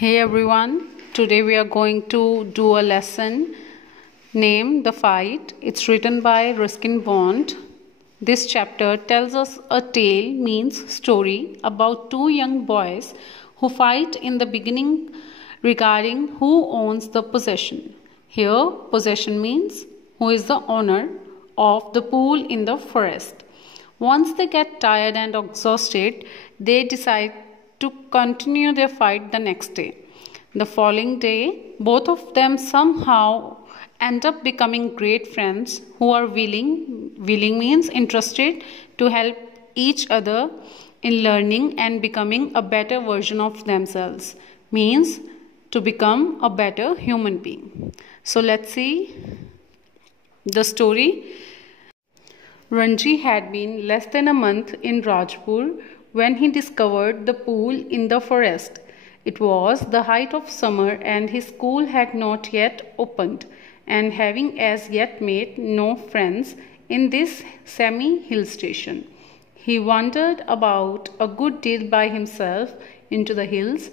Hey everyone, today we are going to do a lesson named The Fight. It's written by Ruskin Bond. This chapter tells us a tale, means story, about two young boys who fight in the beginning regarding who owns the possession. Here, possession means who is the owner of the pool in the forest. Once they get tired and exhausted, they decide to continue their fight the next day. The following day, both of them somehow end up becoming great friends who are willing means interested to help each other in learning and becoming a better version of themselves, means to become a better human being. So let's see the story. Ranji had been less than a month in Rajpur when he discovered the pool in the forest. It was the height of summer and his school had not yet opened, and having as yet made no friends in this semi-hill station, he wandered about a good deal by himself into the hills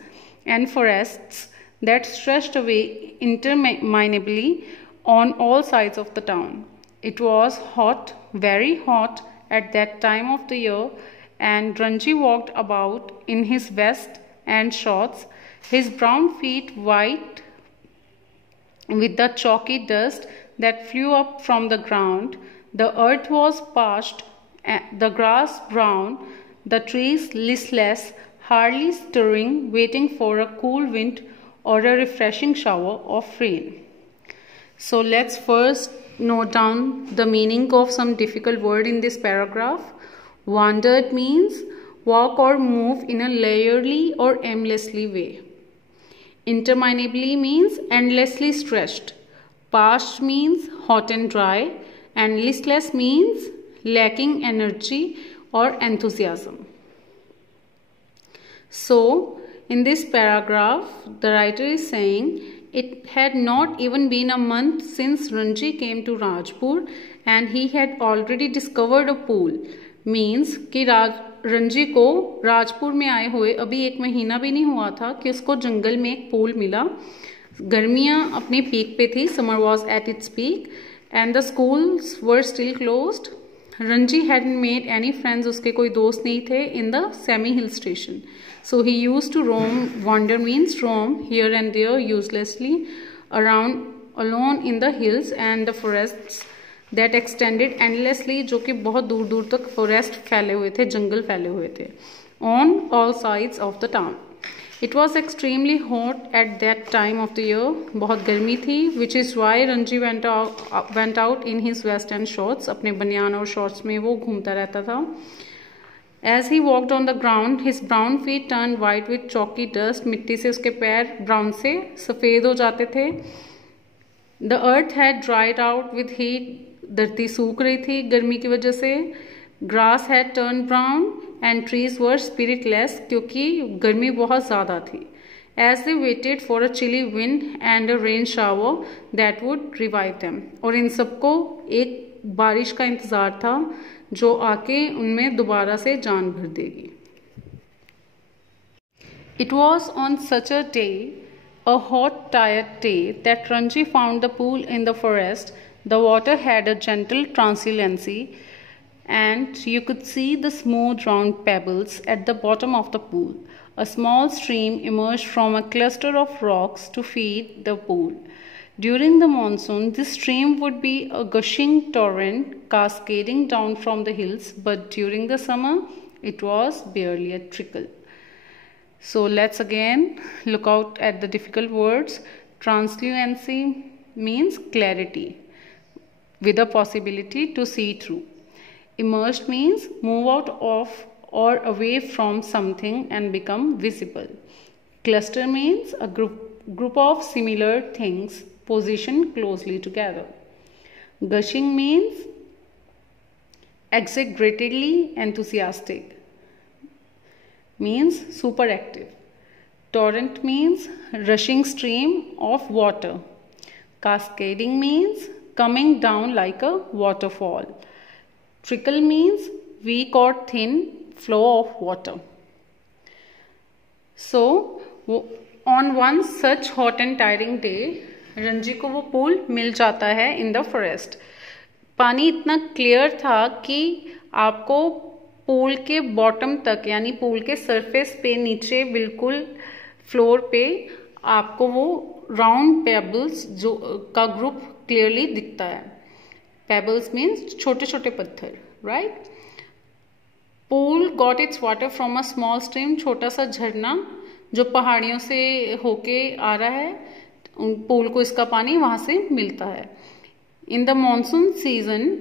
and forests that stretched away interminably on all sides of the town. It was hot, very hot at that time of the year, and Ranji walked about in his vest and shorts, his brown feet white with the chalky dust that flew up from the ground. The earth was parched, the grass brown, the trees listless, hardly stirring, waiting for a cool wind or a refreshing shower of rain. So let's first note down the meaning of some difficult word in this paragraph. Wandered means walk or move in a leisurely or aimlessly way. Interminably means endlessly stretched. Parched means hot and dry, and listless means lacking energy or enthusiasm. So, in this paragraph, the writer is saying it had not even been a month since Ranji came to Rajpur and he had already discovered a pool. Means कि रंजी को राजपुर में आए हुए अभी एक महीना भी नहीं हुआ था कि उसको जंगल में एक पूल मिला. गर्मियां अपने पीक पे थी, summer was at its peak and the schools were still closed. Ranji hadn't made any friends, उसके कोई दोस्त नहीं थे in the semi hill station. So he used to roam, wander means roam here and there uselessly around alone in the hills and the forests that extended endlessly, जो कि बहुत दूर दूर तक फॉरेस्ट फैले हुए थे, जंगल फैले हुए थे, on all sides of the town. It was extremely hot at that time of the year, बहुत गर्मी थी, which is why Ranji went out in his vest and shorts, अपने बनियान और शॉर्ट्स में वो घूमता रहता था. As he walked on the ground his brown feet turn white with chalky dust, मिट्टी से उसके पैर ब्राउन से सफ़ेद हो जाते थे. The earth had dried out with heat, धरती सूख रही थी गर्मी की वजह से. Grass had turn brown and trees were spiritless, क्योंकि गर्मी बहुत ज़्यादा थी. As they waited for a chilly wind and a rain shower that would revive them, और इन सबको एक बारिश का इंतज़ार था जो आके उनमें दोबारा से जान भर देगी. It was on such a day, a hot, tired day, that Ranji found the pool in the forest. The water had a gentle translucency, and you could see the smooth round pebbles at the bottom of the pool. A small stream emerged from a cluster of rocks to feed the pool. During the monsoon, this stream would be a gushing torrent cascading down from the hills, but during the summer, it was barely a trickle. So let's again look out at the difficult words. Translucency means clarity with a possibility to see through. Emerged means move out of or away from something and become visible. Cluster means a group of similar things positioned closely together. Gushing means exaggeratedly enthusiastic, means super active. Torrent means rushing stream of water. Cascading means coming down like a waterfall. Trickle means weak or thin flow of water. So On one such hot and tiring day, Ranji को वो pool मिल जाता है in the forest. पानी इतना clear था कि आपको pool के बॉटम तक यानी पूल के सरफेस पे नीचे बिल्कुल फ्लोर पे आपको वो राउंड पेबल्स जो का ग्रुप क्लियरली दिखता है. पेबल्स मीन्स छोटे छोटे पत्थर, right. Pool got its water from a small stream, छोटा सा झरना जो पहाड़ियों से होके आ रहा है, पूल को इसका पानी वहां से मिलता है. In the monsoon season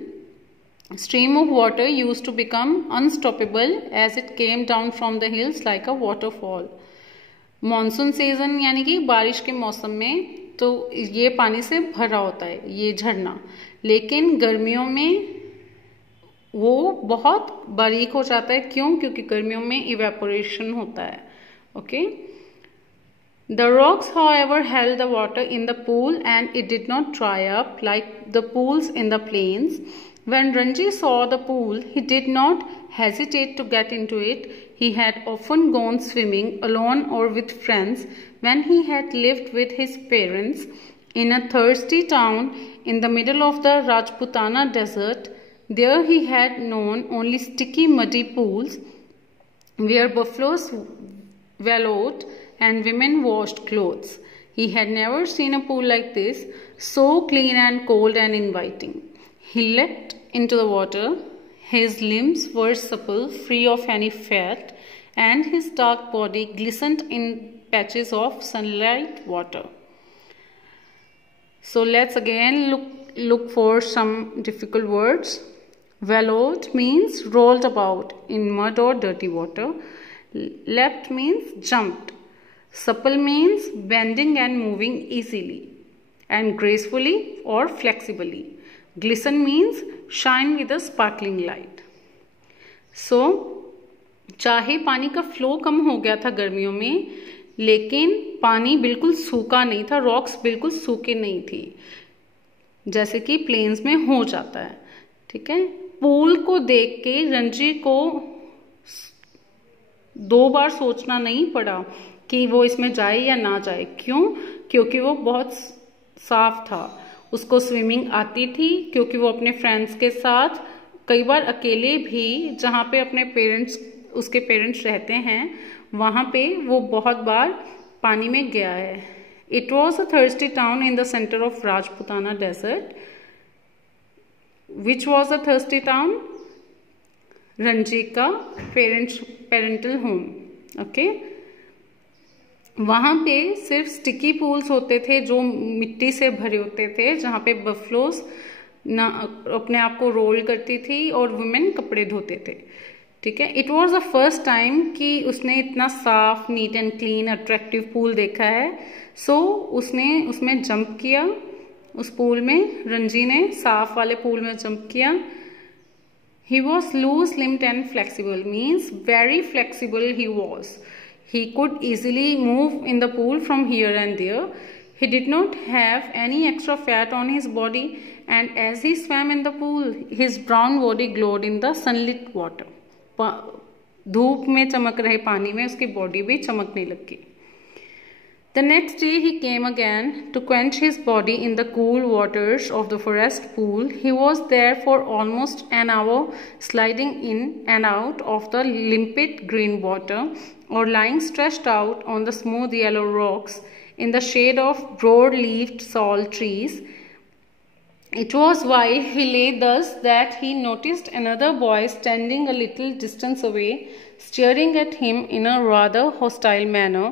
stream of water used to become unstoppable as it came down from the hills like a waterfall. Monsoon season यानी कि बारिश के मौसम में तो ये पानी से भरा होता है ये झरना, लेकिन गर्मियों में वो बहुत बारीक हो जाता है. क्यों? क्योंकि गर्मियों में इवेपोरेशन होता है. Okay. The rocks, however, held the water in the pool and it did not dry up like the pools in the plains. When Ranji saw the pool, he did not hesitate to get into it. He had often gone swimming alone or with friends when he had lived with his parents in a thirsty town in the middle of the Rajputana desert. There he had known only sticky, muddy pools where buffaloes wallowed and women washed clothes. He had never seen a pool like this, so clean and cold and inviting. He leapt into the water. His limbs were supple, free of any fat, and his dark body glistened in patches of sunlight water. So let's again look for some difficult words. Wallowed means rolled about in mud or dirty water. Leapt means jumped. Supple means bending and moving easily and gracefully or flexibly. Glisten means shine with a sparkling light. So, चाहे पानी का flow कम हो गया था गर्मियों में, लेकिन पानी बिल्कुल सूखा नहीं था, रॉक्स बिल्कुल सूखे नहीं थी जैसे कि प्लेन्स में हो जाता है. ठीक है. पूल को देख के रंजी को 2 बार सोचना नहीं पड़ा कि वो इसमें जाए या ना जाए. क्यों? क्योंकि वो बहुत साफ था. उसको स्विमिंग आती थी क्योंकि वो अपने फ्रेंड्स के साथ, कई बार अकेले भी, जहाँ पे अपने पेरेंट्स उसके पेरेंट्स रहते हैं वहाँ पे वो बहुत बार पानी में गया है. It was a thirsty town in the centre of Rajputana desert. Which was a thirsty town? Ranji का पेरेंटल होम. ओके. वहाँ पे सिर्फ स्टिकी पूल्स होते थे जो मिट्टी से भरे होते थे, जहाँ पे बफलोस ना अपने आप को रोल करती थी और वुमेन कपड़े धोते थे. ठीक है. It was the first time कि उसने इतना साफ, neat and clean, attractive pool देखा है. सो उसने उसमें जंप किया. उस पूल में रंजी ने साफ वाले पूल में जंप किया. He was loose-limbed and flexible, means very flexible he was. He could easily move in the pool from here and there. He did not have any extra fat on his body, and as he swam in the pool, his brown body glowed in the sunlit water. धूप में चमक रहे पानी में उसकी body भी चमकने लगी. The next day he came again to quench his body in the cool waters of the forest pool. He was there for almost an hour, sliding in and out of the limpid green water, or lying stretched out on the smooth yellow rocks in the shade of broad-leaved sal trees. It was while he lay thus that he noticed another boy standing a little distance away, staring at him in a rather hostile manner.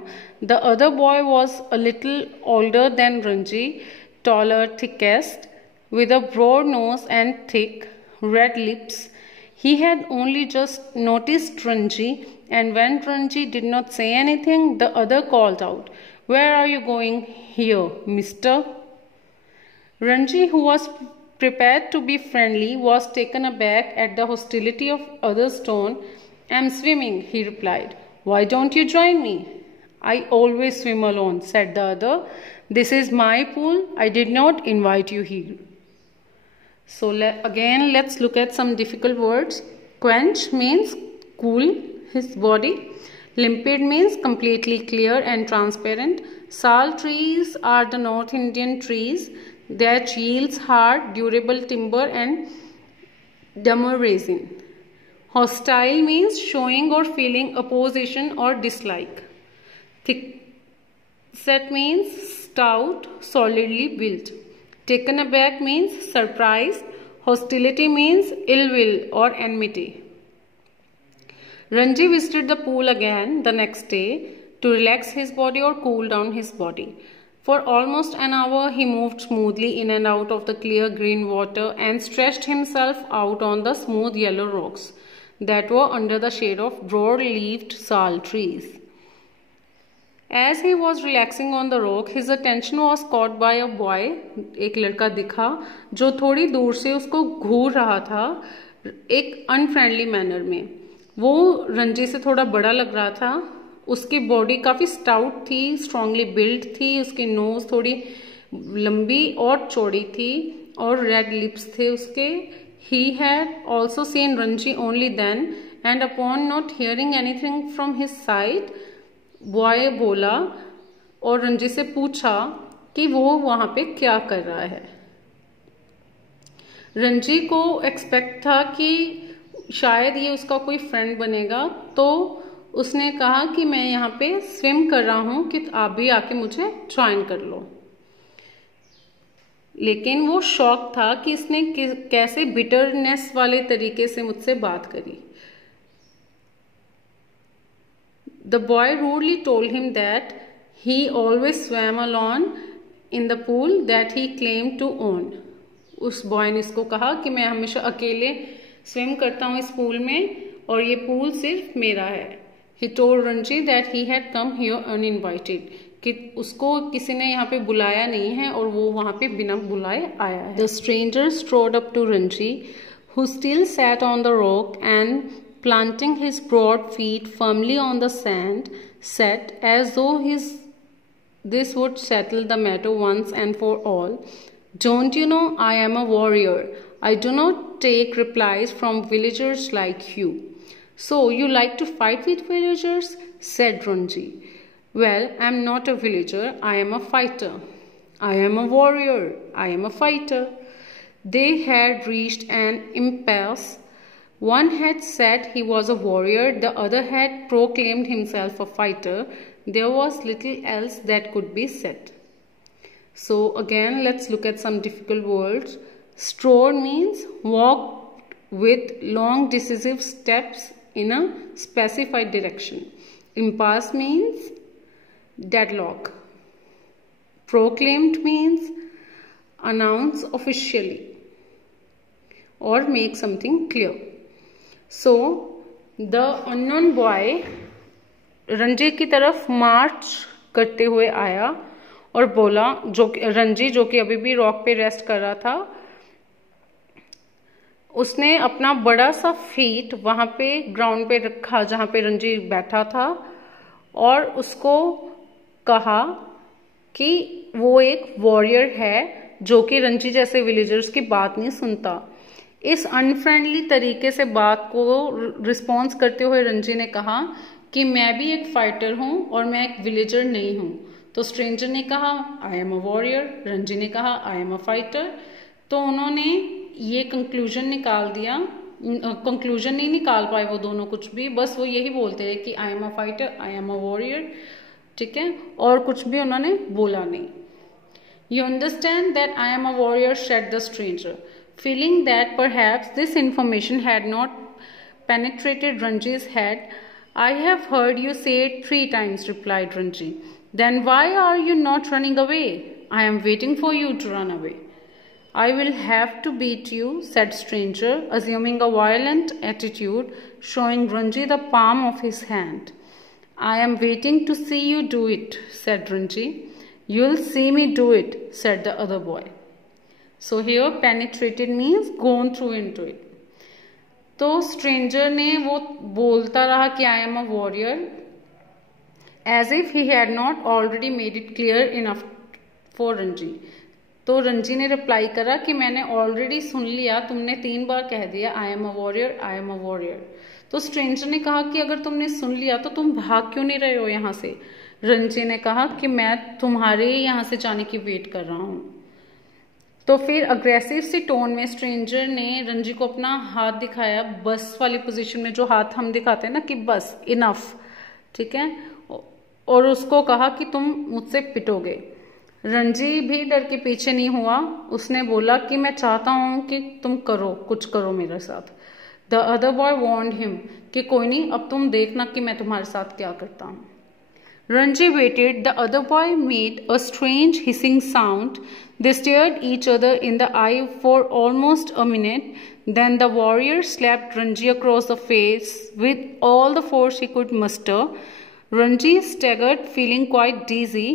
The other boy was a little older than Ranji, taller, thickest, with a broad nose and thick, red lips. He had only just noticed Ranji, and when Ranji did not say anything, the other called out, "Where are you going here, mister?" Ranji, who was prepared to be friendly, was taken aback at the hostility of other's tone. "I'm swimming," he replied. "Why don't you join me?" "I always swim alone," said the other. "This is my pool. I did not invite you here." So again, let's look at some difficult words. Quench means cool his body. Limpid means completely clear and transparent. Sal trees are the North Indian trees that yields hard, durable timber and dummer resin. Hostile means showing or feeling opposition or dislike. Thickset means stout, solidly built. Taken aback means surprised. Hostility means ill will or enmity. Ranji visited the pool again the next day to relax his body or cool down his body. For almost an hour he moved smoothly in and out of the clear green water and stretched himself out on the smooth yellow rocks that were under the shade of broad-leaved sal trees. As he was relaxing on the rock, his attention was caught by a boy. एक लड़का दिखा जो थोड़ी दूर से उसको घूर रहा था एक अनफ्रेंडली मैनर में. वो रंजी से थोड़ा बड़ा लग रहा था. उसकी बॉडी काफ़ी स्टाउट थी, स्ट्रांगली बिल्ड थी. उसकी नोज थोड़ी लंबी और चौड़ी थी और रेड लिप्स थे उसके. He had also seen Ranji only then, and upon not hearing anything from his side, boy बोला और रंजी से पूछा कि वो वहां पे क्या कर रहा है. रंजी को एक्सपेक्ट था कि शायद ये उसका कोई फ्रेंड बनेगा, तो उसने कहा कि मैं यहाँ पे स्विम कर रहा हूँ कि आप भी आके मुझे ज्वाइन कर लो. लेकिन वो शॉक था कि इसने कैसे बिटरनेस वाले तरीके से मुझसे बात करी. The boy rudely told him that he always swam alone in the pool that he claimed to own. उस बॉय ने इसको कहा कि मैं हमेशा अकेले स्विम करता हूँ इस पूल में और ये पूल सिर्फ मेरा है. He told Ranji that he had come here uninvited, कि उसको किसी ने यहाँ पे बुलाया नहीं है और वो वहाँ पे बिना बुलाए आया है. The stranger strode up to Ranji, who still sat on the rock and planting his broad feet firmly on the sand, said, as though this would settle the matter once and for all, "Don't you know I am a warrior? I do not take replies from villagers like you." "So you like to fight with villagers?" said Ranji. "Well, I am not a villager. I am a fighter. I am a warrior. I am a fighter." They had reached an impasse. One had said he was a warrior, the other had proclaimed himself a fighter. There was little else that could be said. So again, let's look at some difficult words. Strode means walk with long decisive steps in a specified direction. Impasse means deadlock. Proclaimed means announce officially or make something clear. So the unknown boy Ranji की तरफ मार्च करते हुए आया और बोला, रंजी जो कि अभी भी रॉक पे रेस्ट कर रहा था, उसने अपना बड़ा सा फीट वहां पे ग्राउंड पे रखा जहां पे रंजी बैठा था और उसको कहा कि वो एक वॉरियर है जो कि रंजी जैसे विलेजर्स की बात नहीं सुनता. इस अनफ्रेंडली तरीके से बात को रिस्पॉन्स करते हुए रंजी ने कहा कि मैं भी एक फाइटर हूं और मैं एक विलेजर नहीं हूं. तो स्ट्रेंजर ने कहा आई एम अ वॉरियर, रंजी ने कहा आई एम अ फाइटर. तो उन्होंने ये कंक्लूजन निकाल दिया. कंक्लूजन नहीं निकाल पाए वो दोनों कुछ भी, बस वो यही बोलते रहे कि I am a fighter, I am a warrior. ठीक है, और कुछ भी उन्होंने बोला नहीं. You understand that I am a warrior, said the stranger. Feeling that perhaps this information had not penetrated Ranji's head, "I have heard you say it 3 times, replied Ranji. "Then why are you not running away? I am waiting for you to run away." "I will have to beat you," said stranger, assuming a violent attitude, showing Ranji the palm of his hand. "I am waiting to see you do it," said Ranji. "You'll see me do it," said the other boy. So here penetrated means gone through into it. तो stranger ने वो बोलता रहा कि I am a warrior as if he had not already made it clear enough for Ranji. तो रंजी ने reply करा कि मैंने ऑलरेडी सुन लिया, तुमने 3 बार कह दिया आई am a warrior, I am a warrior. तो स्ट्रेंजर ने कहा कि अगर तुमने सुन लिया तो तुम भाग क्यों नहीं रहे हो यहाँ से। रंजी ने कहा कि मैं तुम्हारे यहाँ से जाने की वेट कर रहा हूँ। तो फिर अग्रेसिव सी टोन में स्ट्रेंजर ने रंजी को अपना हाथ दिखाया, बस वाली पोजीशन में जो हाथ हम दिखाते हैं ना कि बस इनफ, ठीक है, और उसको कहा कि तुम मुझसे पिटोगे। रंजी भी डर के पीछे नहीं हुआ, उसने बोला कि मैं चाहता हूं कि तुम करो, कुछ करो मेरे साथ। The other boy warned him कि कोई नहीं, अब तुम देखना कि मैं तुम्हारे साथ क्या करता हूं। Ranji waited. The other boy made a strange hissing sound. They stared each other in the eye for almost a minute. Then the warrior slapped Ranji across the face with all the force he could muster. Ranji staggered, feeling quite dizzy.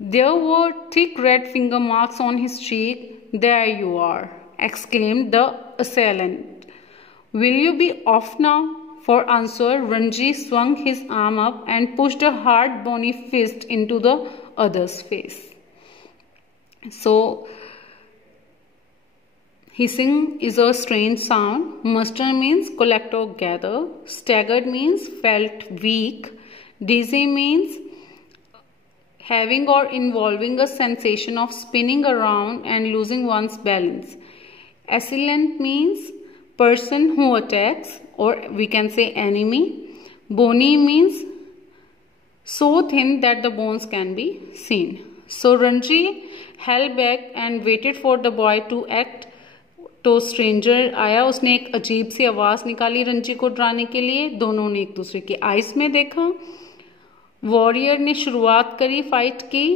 There were thick red finger marks on his cheek. "There you are," exclaimed the assailant. "Will you be off now?" For answer, Ranji swung his arm up and pushed a hard, bony fist into the other's face. So, hissing is a strange sound. Muster means collect or gather. Staggered means felt weak. Dizzy means having or involving a sensation of spinning around and losing one's balance. Assailant means person who attacks, or we can say enemy. Bony means so thin that the bones can be seen. So Ranji held back and waited for the boy to act. तो stranger आया, उसने एक अजीब सी आवाज निकाली रंजी को डराने के लिए। दोनों ने एक दूसरे के आईज में देखा। वॉरियर ने शुरुआत करी फाइट की,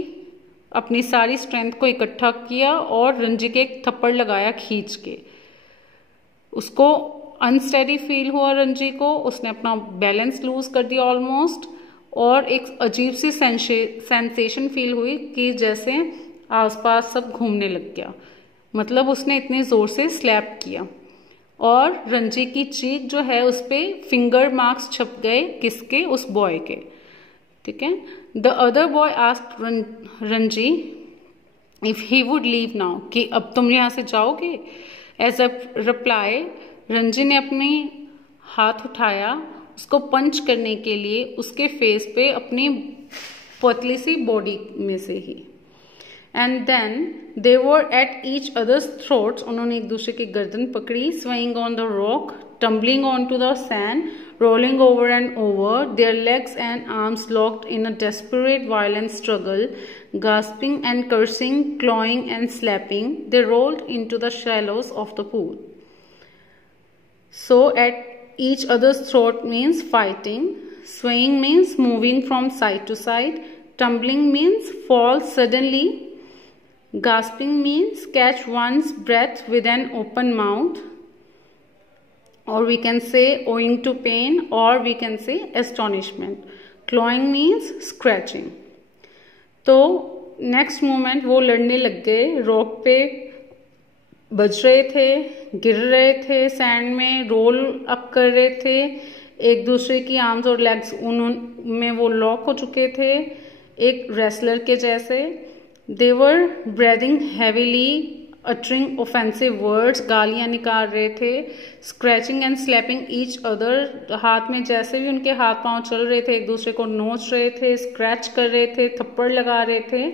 अपनी सारी स्ट्रेंथ को इकट्ठा किया और रंजी के एक थप्पड़ लगाया खींच के। उसको अनस्टेडी फील हुआ रंजी को, उसने अपना बैलेंस लूज कर दिया ऑलमोस्ट, और एक अजीब सी सेंसेशन फील हुई कि जैसे आसपास सब घूमने लग गया। मतलब उसने इतनी जोर से स्लैप किया और रंजी की चीक जो है उस पे फिंगर मार्क्स छप गए, किसके, उस बॉय के, ठीक है। The other boy asked Ranji if he would leave now, कि अब तुम यहाँ से जाओगे। एज अ रिप्लाई रंजी ने अपनी हाथ उठाया उसको पंच करने के लिए उसके फेस पे अपनी पतली सी बॉडी में से ही। And then they were at each others throats, उन्होंने एक दूसरे की गर्दन पकड़ी। Swing on the rock, tumbling onto the sand, rolling over and over, their legs and arms locked in a desperate, violent struggle, gasping and cursing, clawing and slapping, they rolled into the shallows of the pool. So at each other's throat means fighting, swaying means moving from side to side, tumbling means fall suddenly, gasping means catch one's breath with an open mouth, or we can say owing to pain, or we can say astonishment. Clawing means scratching. तो next moment वो लड़ने लग गए, rock पे बज रहे थे, गिर रहे थे सैंड में, रोल अप कर रहे थे, एक दूसरे की आर्म्स और लेग्स उनमें वो लॉक हो चुके थे एक रेसलर के जैसे। They were breathing heavily, uttering offensive words, गालियां निकाल रहे थे। Scratching and slapping each other, हाथ में जैसे भी उनके हाथ पांव चल रहे थे एक दूसरे को नोच रहे थे, स्क्रैच कर रहे थे, थप्पड़ लगा रहे थे।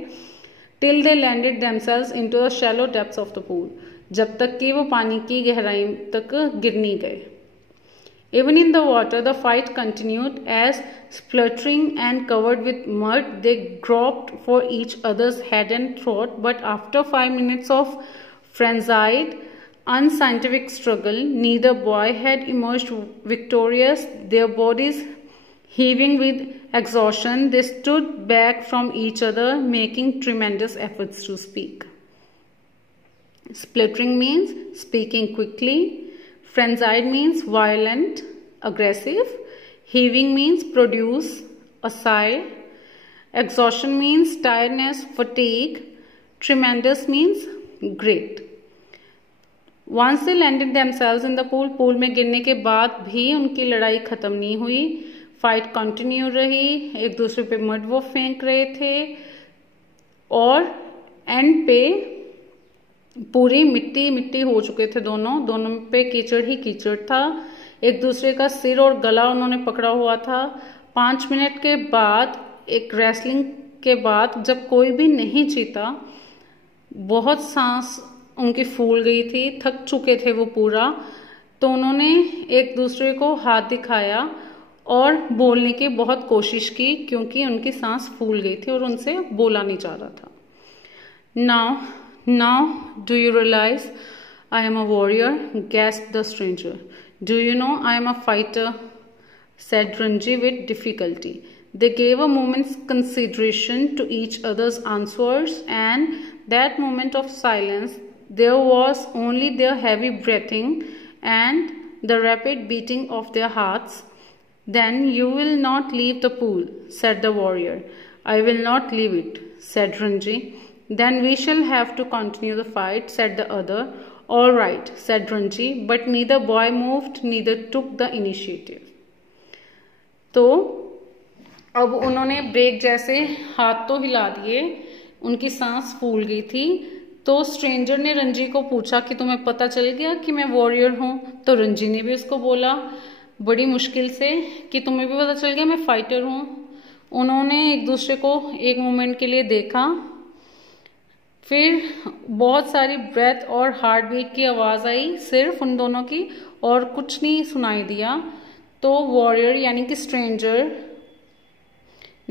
Till they landed themselves into the shallow depths of the pool, जब तक कि वो पानी की गहराई तक गिर नहीं गए। Even in the water, the fight continued as, spluttering and covered with mud, they groped for each other's head and throat. But after 5 minutes of frenzied, unscientific struggle, neither boy had emerged victorious. Their bodies heaving with exhaustion, they stood back from each other, making tremendous efforts to speak. Spluttering means speaking quickly. Frenzied means violent, aggressive. Heaving means produce, a sigh. Exhaustion means tiredness, fatigue. Tremendous means great. Once they landed themselves in the pool, pool में गिरने के बाद भी उनकी लड़ाई खत्म नहीं हुई, फाइट कंटिन्यू रही, एक दूसरे पे मड वो फेंक रहे थे और एंड पे पूरी मिट्टी मिट्टी हो चुके थे, दोनों पे कीचड़ ही कीचड़ था। एक दूसरे का सिर और गला उन्होंने पकड़ा हुआ था। 5 मिनट के बाद, एक रेसलिंग के बाद, जब कोई भी नहीं जीता, बहुत सांस उनकी फूल गई थी, थक चुके थे वो पूरा, तो उन्होंने एक दूसरे को हाथ दिखाया और बोलने की बहुत कोशिश की, क्योंकि उनकी सांस फूल गई थी और उनसे बोला नहीं जा रहा था। Now, do you realize I am a warrior? Gasped the stranger. Do you know I am a fighter? Said Ranji with difficulty. They gave a moment's consideration to each other's answers, and that moment of silence, there was only their heavy breathing and the rapid beating of their hearts. Then you will not leave the pool, said the warrior. I will not leave it, said Ranji. Then we shall have to continue the fight, said the other. All right, said Ranji, but neither boy moved, neither took the initiative. तो अब उन्होंने break जैसे हाथ तो हिला दिए, उनकी सांस फूल गई थी। तो स्ट्रेंजर ने रंजी को पूछा कि तुम्हें पता चल गया कि मैं वॉरियर हूं? तो रंजी ने भी उसको बोला बड़ी मुश्किल से कि तुम्हें भी पता चल गया मैं फाइटर हूं। उन्होंने एक दूसरे को एक मोमेंट के लिए देखा, फिर बहुत सारी ब्रेथ और हार्ट बीट की आवाज आई सिर्फ उन दोनों की, और कुछ नहीं सुनाई दिया। तो वॉरियर यानी कि स्ट्रेंजर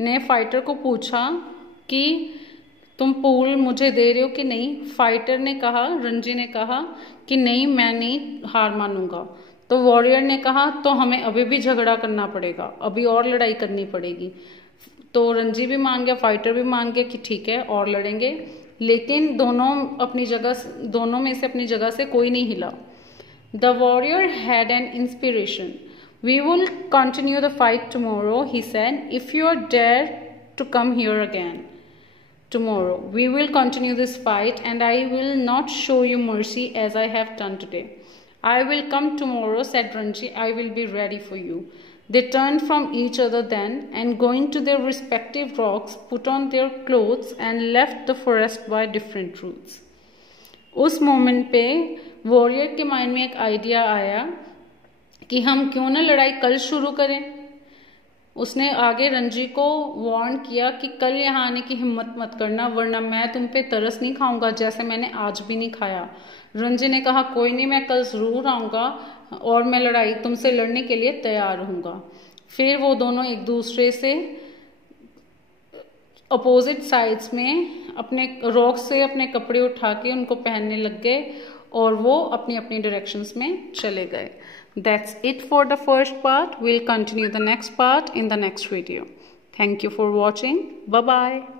ने फाइटर को पूछा कि तुम पूल मुझे दे रहे हो कि नहीं? फाइटर ने कहा, रंजी ने कहा कि नहीं, मैं नहीं हार मानूंगा। तो वॉरियर ने कहा तो हमें अभी भी झगड़ा करना पड़ेगा, अभी और लड़ाई करनी पड़ेगी। तो रंजी भी मान गया, फाइटर भी मान गया कि ठीक है और लड़ेंगे, लेकिन दोनों में से अपनी जगह से कोई नहीं हिला। The warrior had an inspiration. We will continue the fight tomorrow, he said, if you are dare to come here again tomorrow. We will continue this fight and I will not show you mercy as I have done today. I will come tomorrow, said Ranji. I will be ready for you. They turned from each other then, and going to their respective rocks, put on their clothes and left the forest by different routes. उस moment पे warrior के mind में एक idea आया कि हम क्यों ना लड़ाई कल शुरू करें। उसने आगे रंजी को वार्न किया कि कल यहाँ आने की हिम्मत मत करना, वरना मैं तुम पे तरस नहीं खाऊंगा जैसे मैंने आज भी नहीं खाया। रंजी ने कहा कोई नहीं, मैं कल जरूर आऊंगा और मैं लड़ाई तुमसे लड़ने के लिए तैयार रहूंगा। फिर वो दोनों एक दूसरे से अपोजिट साइड्स में अपने रॉक से अपने कपड़े उठा के उनको पहनने लग गए और वो अपनी अपनी डायरेक्शंस में चले गए। That's it for the first part. We'll continue the next part in the next video. Thank you for watching. Bye-bye.